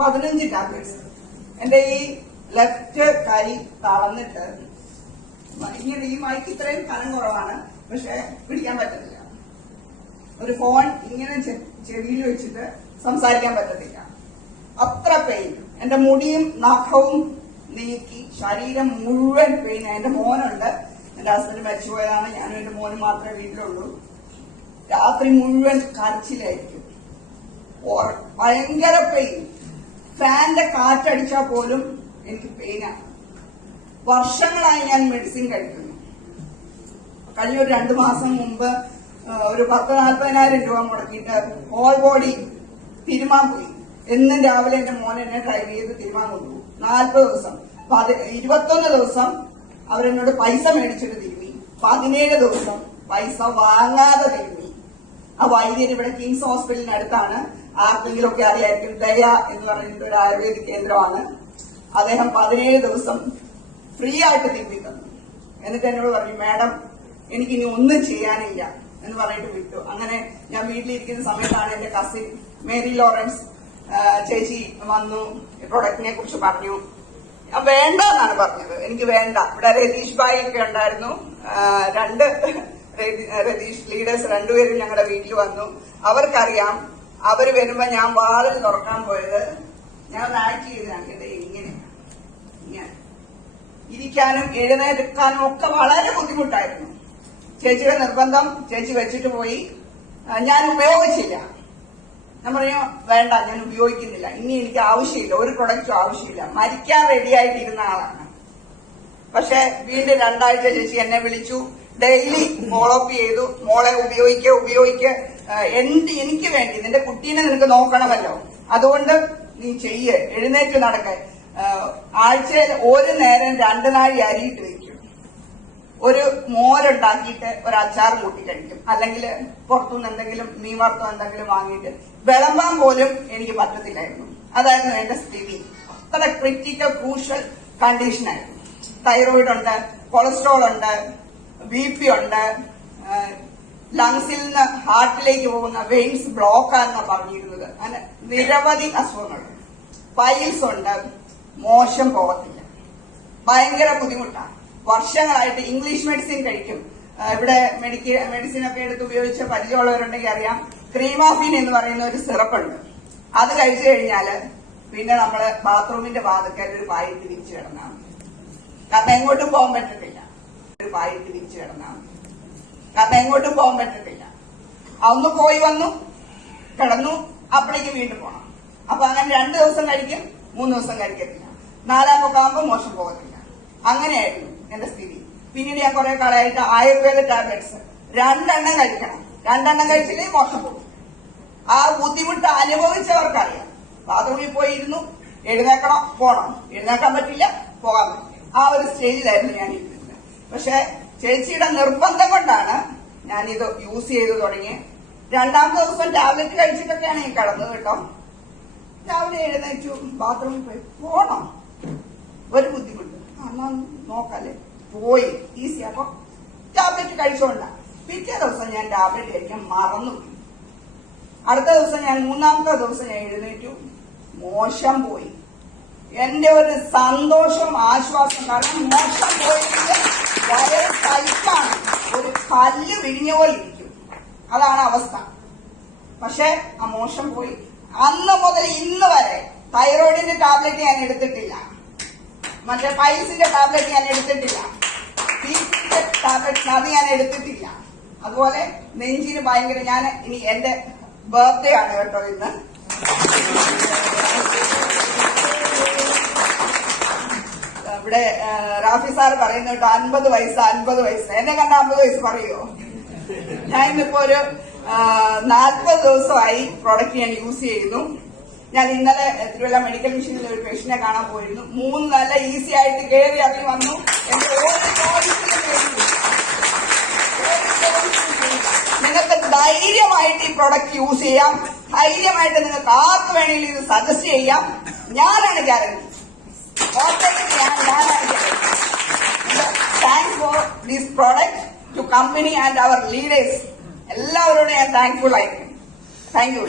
15 tablets. എന്റെ ഈ left കൈ തളർന്നിട്ട് ഇങ്ങനെ ഈ മൈക്ക് ഇത്രയും കനം കുറവാണ്, പക്ഷെ പിടിക്കാൻ പറ്റത്തില്ല. ഒരു ഫോൺ ഇങ്ങനെ ചെവിയിൽ വെച്ചിട്ട് സംസാരിക്കാൻ പറ്റത്തില്ല. അത്ര പെയിൻ. എന്റെ മുടിയും നഖവും നീക്കി ശരീരം മുഴുവൻ പെയിൻ. എന്റെ മോനുണ്ട്, എന്റെ ഹസ്ബൻഡ് മരിച്ചുപോയതാണ്, ഞാനും എന്റെ മോനും മാത്രമേ വീട്ടിലുള്ളൂ. രാത്രി മുഴുവൻ കരച്ചിലായിരിക്കും, ഭയങ്കര പെയിൻ. ഫാന്റെ കാറ്റടിച്ചാൽ പോലും എനിക്ക് പെയിനാണ്. വർഷങ്ങളായി ഞാൻ മെഡിസിൻ കഴിക്കുന്നു. കഴിഞ്ഞ ഒരു 2 മാസം മുമ്പ് ഒരു 10-40,000 രൂപ മുടക്കിയിട്ട് ഹോൾ ബോഡി തിരുമാൻ പോയി. എന്നും രാവിലെ എന്റെ മോൻ എന്നെ ഡ്രൈവ് ചെയ്ത് തിരുമാൻ കൊണ്ടുപോകും. 40 ദിവസം, 21 ദിവസം അവരെന്നോട് പൈസ മേടിച്ചിട്ട് തിരുമി, 17 ദിവസം പൈസ വാങ്ങാതെ തിരുമി. ആ വൈദ്യർ ഇവിടെ കിങ്സ് ഹോസ്പിറ്റലിനടുത്താണ്, ആർക്കെങ്കിലും ഒക്കെ അറിയായിരിക്കും. ദയ എന്ന് പറയുന്നത് ഒരു ആയുർവേദിക് കേന്ദ്രമാണ്. അദ്ദേഹം 17 ദിവസം ഫ്രീ ആയിട്ട് തിരുമ്മി തന്നു. എന്നിട്ട് എന്നോട് പറഞ്ഞു, മാഡം എനിക്കിനി ഒന്നും ചെയ്യാനില്ല എന്ന് പറഞ്ഞിട്ട് വിട്ടു. അങ്ങനെ ഞാൻ വീട്ടിലിരിക്കുന്ന സമയത്താണ് എന്റെ കസിൻ മേരി ലോറൻസ് ചേച്ചി വന്നു, പ്രൊഡക്റ്റിനെ കുറിച്ച് പറഞ്ഞു. ഞാൻ വേണ്ട എന്നാണ് പറഞ്ഞത്, എനിക്ക് വേണ്ട. ഇവിടെ രതീഷ് ഭായി ഒക്കെ ഉണ്ടായിരുന്നു, 2 രതീഷ് ലീഡേഴ്സ് 2 പേരും ഞങ്ങളുടെ വീട്ടിൽ വന്നു. അവർക്കറിയാം, അവര് വരുമ്പോ ഞാൻ വാതിൽ തുറക്കാൻ പോയത് ഞാൻ ഒന്ന് ആക്ട് ചെയ്താണ്. ഇങ്ങനെ ഇരിക്കാനും എഴുന്നേൽക്കാനും ഒക്കെ വളരെ ബുദ്ധിമുട്ടായിരുന്നു. ചേച്ചിയുടെ നിർബന്ധം, ചേച്ചി വെച്ചിട്ട് പോയി. ഞാൻ ഉപയോഗിച്ചില്ല. ഞാൻ പറഞ്ഞു, വേണ്ട, ഞാൻ ഉപയോഗിക്കുന്നില്ല, ഇനി എനിക്ക് ആവശ്യമില്ല, ഒരു പ്രൊഡക്റ്റും ആവശ്യമില്ല. മരിക്കാൻ റെഡിയായിട്ടിരുന്ന ആളാണ്. പക്ഷെ വീണ്ടും 2 ആഴ്ച ചേച്ചി എന്നെ വിളിച്ചു, ഡെയിലി ഫോളോ അപ്പ് ചെയ്തു. മോളെ ഉപയോഗിക്ക്, എനിക്ക് വേണ്ടി, നിന്റെ കുട്ടീനെ നിനക്ക് നോക്കണമല്ലോ, അതുകൊണ്ട് നീ ചെയ്യ്, എഴുന്നേറ്റ് നടക്ക. ആഴ്ചയിൽ ഒരു നേരം 2 നാഴി അരിയിട്ട് വെക്കും. ഒരു മോരുണ്ടാക്കിയിട്ട് ഒരു അച്ചാർ കൂട്ടി കഴിക്കും, അല്ലെങ്കിൽ പുറത്തുനിന്ന് എന്തെങ്കിലും മീൻ വറുത്തോ എന്തെങ്കിലും വാങ്ങിയിട്ട്. വിളമ്പാൻ പോലും എനിക്ക് പറ്റത്തില്ലായിരുന്നു. അതായിരുന്നു എന്റെ സ്ഥിതി. അത്ര ക്രിറ്റിക്കൽ ക്രൂഷ്യൽ കണ്ടീഷനായിരുന്നു. തൈറോയിഡ് ഉണ്ട്, കൊളസ്ട്രോൾ ഉണ്ട്, BP ഉണ്ട്, ലങ്സിൽ നിന്ന് ഹാർട്ടിലേക്ക് പോകുന്ന വെയിൻസ് ബ്ലോക്കാണെന്നാണ് പറഞ്ഞിരുന്നത്. അങ്ങനെ നിരവധി അസുഖങ്ങളുണ്ട്. പൈൽസ് ഉണ്ട്, മോശം പോകത്തില്ല, ഭയങ്കര ബുദ്ധിമുട്ടാണ്. വർഷങ്ങളായിട്ട് ഇംഗ്ലീഷ് മെഡിസിൻ കഴിക്കും. ഇവിടെ മെഡിസിൻ ഒക്കെ എടുത്ത് ഉപയോഗിച്ച പരിചയമുള്ളവരുണ്ടെങ്കിൽ അറിയാം. ക്രീമാഫിൻ എന്ന് പറയുന്ന ഒരു സിറപ്പുണ്ട്. അത് കഴിച്ചു കഴിഞ്ഞാല് പിന്നെ നമ്മള് ബാത്റൂമിന്റെ വാതിക്കൽ ഒരു പായിട്ട് വിരിച്ചു കിടന്നാണ്. കാരണം എങ്ങോട്ടും പോകാൻ പറ്റത്തില്ല. ഒരു പായിട്ട് വിരിച്ചു കിടന്നാണ്. കാരണം എങ്ങോട്ടും പോകാൻ പറ്റത്തില്ല. ഒന്ന് പോയി വന്നു, കിടന്നു, അപ്പോഴേക്ക് വീണ്ടും പോകണം. അപ്പൊ അങ്ങനെ 2 ദിവസം കഴിക്കും, 3 ദിവസം കഴിക്കത്തില്ല. 4-ാമൊക്കെ ആകുമ്പോൾ മോശം പോകത്തില്ല. അങ്ങനെയായിരുന്നു എന്റെ സ്ഥിതി. പിന്നീട് ഞാൻ കുറെ കാലമായിട്ട് ആയുർവേദ ടാബ്ലറ്റ്സ് 2 എണ്ണം കഴിക്കണം. 2 എണ്ണം കഴിച്ചില്ലെങ്കിൽ മോശം പോകും. ആ ബുദ്ധിമുട്ട് അനുഭവിച്ചവർക്കറിയാം. ബാത്റൂമിൽ പോയിരുന്നു, എഴുന്നേക്കണം, പോണം, എഴുന്നേക്കാൻ പറ്റില്ല, പോകാൻ പറ്റില്ല. ആ ഒരു സ്റ്റേജിലായിരുന്നു ഞാൻ ഇരുന്നത്. പക്ഷെ ചേച്ചിയുടെ നിർബന്ധം കൊണ്ടാണ് ഞാനിത് യൂസ് ചെയ്ത് തുടങ്ങി. 2-ാമത്തെ ദിവസം ടാബ്ലറ്റ് കഴിച്ചിട്ടൊക്കെയാണ് ഈ കിടന്നത് കേട്ടോ. രാവിലെ എഴുന്നേറ്റു, ബാത്റൂമിൽ പോയി, പോണം, ഒരു ബുദ്ധിമുട്ട്, എന്നാൽ നോക്കാല്ലേ, പോയി ഈസി. അപ്പൊ ടാബ്ലറ്റ് കഴിച്ചോണ്ട. പിറ്റേ ദിവസം ഞാൻ ടാബ്ലറ്റ് കഴിക്കാൻ മറന്നു. അടുത്ത ദിവസം ഞാൻ 3-ാമത്തെ ദിവസം ഞാൻ എഴുന്നേറ്റു, മോശം പോയി. എന്റെ ഒരു സന്തോഷവും ആശ്വാസം. കാരണം മോശം പോയിട്ട് വളരെ ടൈറ്റാണ്, ഒരു കല്ല് വിരിഞ്ഞ പോലെ ഇരിക്കും, അതാണ് അവസ്ഥ. പക്ഷെ ആ മോശം പോയി. അന്ന് മുതൽ ഇന്ന് വരെ തൈറോയിഡിന്റെ ടാബ്ലറ്റ് ഞാൻ എടുത്തിട്ടില്ല, മറ്റേ പൈൽസിന്റെ ടാബ്ലറ്റ് ഞാൻ എടുത്തിട്ടില്ല, BPന്റെ ടാബ്ലറ്റ് അത് ഞാൻ എടുത്തിട്ടില്ല. അതുപോലെ നെഞ്ചിന് ഭയങ്കര, ഞാൻ ഇനി എന്റെ ബർത്ത്ഡേ ആണ് കേട്ടോ ഇന്ന്. ഇവിടെ റാഫി സാർ പറയുന്ന കേട്ടോ 50 വയസ്സ്. എന്നെ കണ്ട 50 വയസ്സ് പറയുമോ? ഞാൻ ഇന്നിപ്പോ ഒരു 40 ദിവസമായി പ്രോഡക്റ്റ് ഞാൻ യൂസ് ചെയ്യുന്നു. ഞാൻ ഇന്നലെ തിരുവല്ല മെഡിക്കൽ മിഷനിൽ ഒരു പേഷ്യന്റിനെ കാണാൻ പോയിരുന്നു. 3 നല്ല ഈസി ആയിട്ട് കയറി ഇറങ്ങി വന്നു. എന്റെ നിങ്ങൾക്ക് ധൈര്യമായിട്ട് ഈ പ്രോഡക്റ്റ് യൂസ് ചെയ്യാം. ധൈര്യമായിട്ട് നിങ്ങൾക്ക് ആർക്ക് വേണമെങ്കിലും ഇത് സജസ്റ്റ് ചെയ്യാം. ഞാനാണ് guarantee. Thanks for this product to company and our leaders. എല്ലാവരോടും ഞാൻ താങ്ക്ഫുൾ ആയിരിക്കും. Thank U.